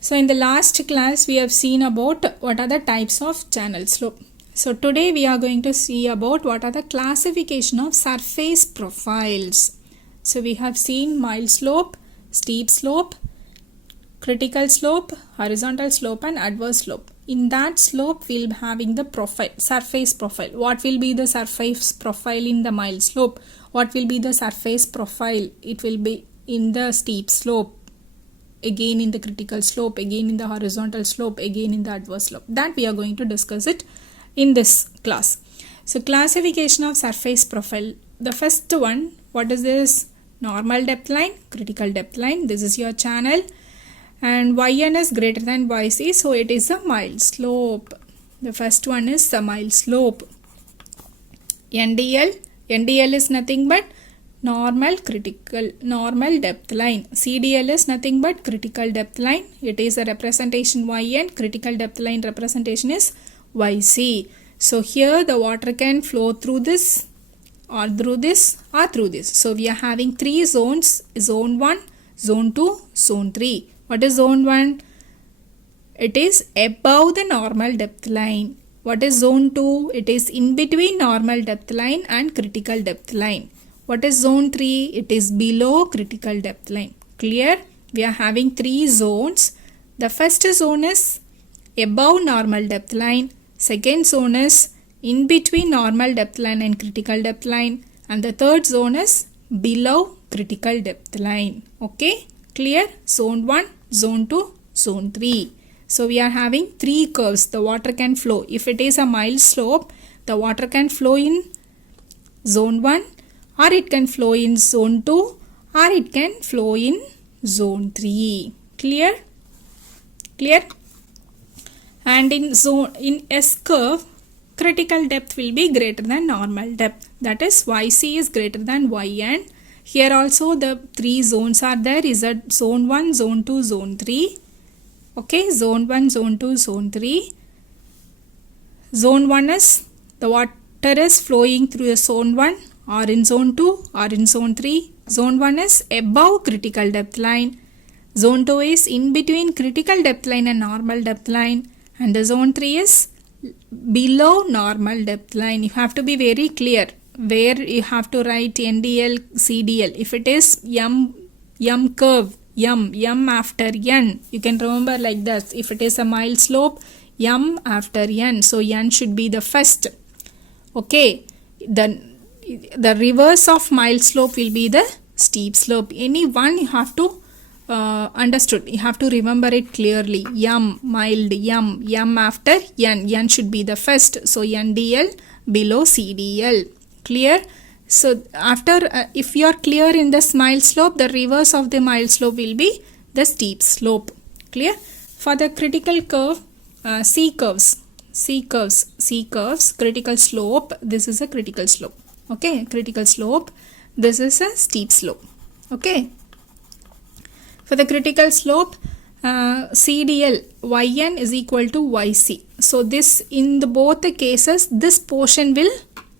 So in the last class we have seen about what are the types of channel slope. So today we are going to see about what are the classification of surface profiles. So we have seen mild slope, steep slope, critical slope, horizontal slope and adverse slope. In that slope we will be having the profile, surface profile. What will be the surface profile in the mild slope? What will be the surface profile? It will be in the steep slope, again in the critical slope, again in the horizontal slope, again in the adverse slope. That we are going to discuss it in this class. So classification of surface profile. The first one, what is this? Normal depth line, critical depth line. This is your channel and yn is greater than yc, so it is a mild slope. The first one is the mild slope. NDL is nothing but normal depth line. CDL is nothing but critical depth line. It is a representation yn. Critical depth line representation is yc. So here the water can flow through this or through this or through this. So we are having three zones: zone 1, zone 2, zone 3. What is zone 1? It is above the normal depth line. What is zone 2? It is in between normal depth line and critical depth line. What is zone 3? It is below critical depth line. Clear? We are having three zones. The first zone is above normal depth line. Second zone is in between normal depth line and critical depth line. And the third zone is below critical depth line. Okay? Clear? Zone 1, zone 2, zone 3. So we are having three curves. The water can flow. If it is a mild slope, the water can flow in zone 1, or it can flow in zone 2, or it can flow in zone 3. Clear? Clear? And in S curve, critical depth will be greater than normal depth. That is yc is greater than yn. Here also the three zones are there. Is that zone 1, zone 2, zone 3. Okay, zone 1, zone 2, zone 3. Zone 1 is the water is flowing through zone 1 or in zone 2 or in zone 3. Zone 1 is above critical depth line. Zone 2 is in between critical depth line and normal depth line. And the zone 3 is below normal depth line. You have to be very clear where you have to write NDL, CDL. If it is M curve, M after N, you can remember like that. If it is a mild slope, M after N. So N should be the first. Okay. The reverse of mild slope will be the steep slope. Any one you have to understood. You have to remember it clearly. M, mild, M after N should be the first. So NDL below CDL. Clear? So after if you are clear in this mild slope, the reverse of the mild slope will be the steep slope. Clear? For the critical curve, C curves, critical slope. This is a critical slope. Okay, critical slope. This is a steep slope. Okay. For the critical slope, CDL, yn is equal to yc. So this in the both the cases, this portion will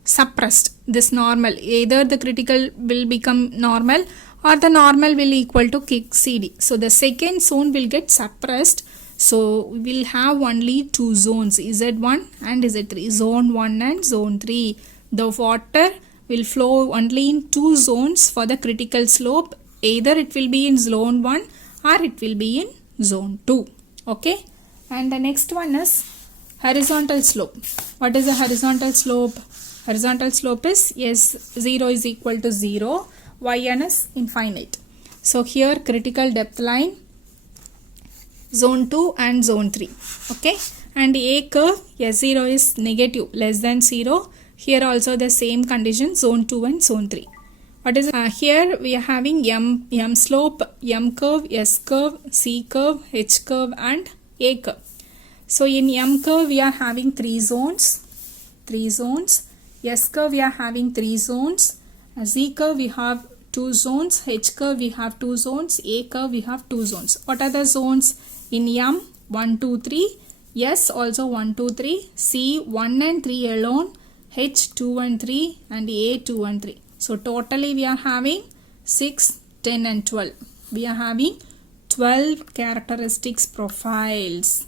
suppressed. This normal, either the critical will become normal or the normal will equal to CD. So the second zone will get suppressed. So we will have only two zones, Z1 and Z3, zone 1 and zone 3. The water will flow only in two zones for the critical slope. Either it will be in zone 1 or it will be in zone 2. Okay. And the next one is horizontal slope. What is the horizontal slope? Horizontal slope is S0 is equal to 0. Yn is infinite. So here critical depth line, zone 2 and zone 3. Okay. And A curve, S0 is negative, less than 0. Here also the same condition, zone 2 and zone 3. What is here we are having M slope, M curve, S curve, C curve, H curve and A curve. So in M curve we are having three zones. S curve we are having three zones. Z curve we have two zones. H curve we have two zones. A curve we have two zones. What are the zones? In M 1, 2, 3. S also 1, 2, 3. C 1 and 3 alone. H 2 and 3 and A 2 and 3. So totally we are having 6, 10 and 12. We are having 12 characteristics profiles.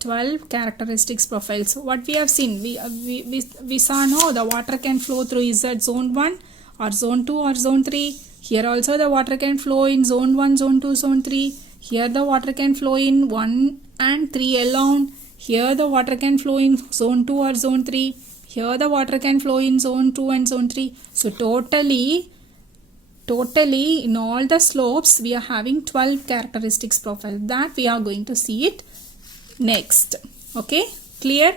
12 characteristics profiles. What we have seen, we saw no, the water can flow through is at zone 1 or zone 2 or zone 3. Here also the water can flow in zone 1, zone 2, zone 3. Here the water can flow in 1 and 3 alone. Here the water can flow in zone 2 or zone 3. Here the water can flow in zone 2 and zone 3. So totally in all the slopes we are having 12 characteristics profile. That we are going to see it next. Okay, clear?